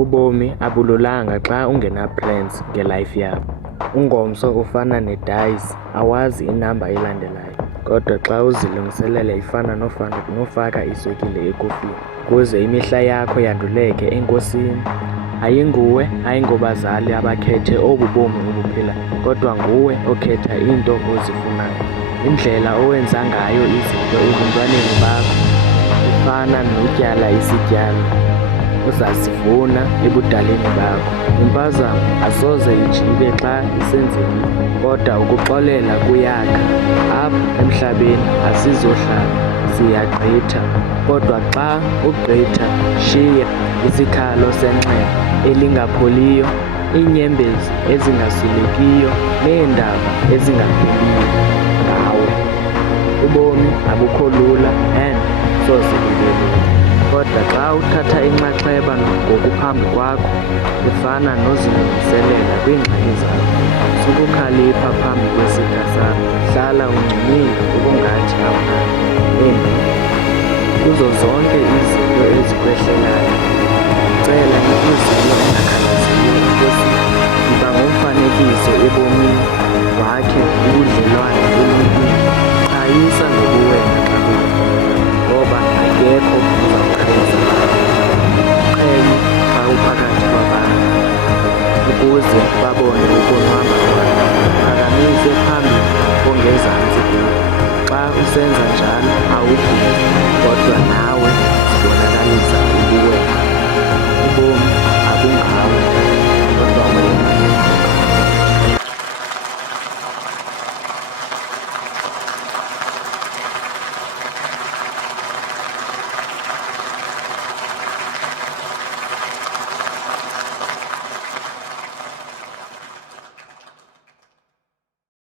Ubomi abululanga xa ungena-plans ngelife yakho. Ungomso ufana ne-dice, awazi inamba elandelayo. Kodwa xa uzilungiselela ifana nofaka iswekile ekofini ukuze imihla yakho yanduleke enkosini. Ayinguwe, ayingobazali abakhethe obu bomi ubuphila, kodwa nguwe okhetha into ozifunayo. Indlela owenza ngayo izinto ebuntwaneni bakho ifana notyala isityalo uzasivuna ebudaleni bakho. Impazamo asoze ijike xa isenzekile, kodwa ukuxolela kuyakha. Apha emhlabeni asizohlala, siyagqitha. Kodwa xa ugqitha, shiya isikhalo senxeba elingapholiyo, iinyembezi ezingaswelekiyo neendaba ezingapheliyo ngawe. Ubomi abukho lula and soze bube lula. Kodwa xa uthatha inxaxheba ngokuphambi kwakho, ufana nozilungiselela kwiingxaki zakho. Sukukhalipha phambi kwesitha sakho, hlala ungcumile ukungathi awunayo embi kuzo zonke izinto ezikwehlelayo.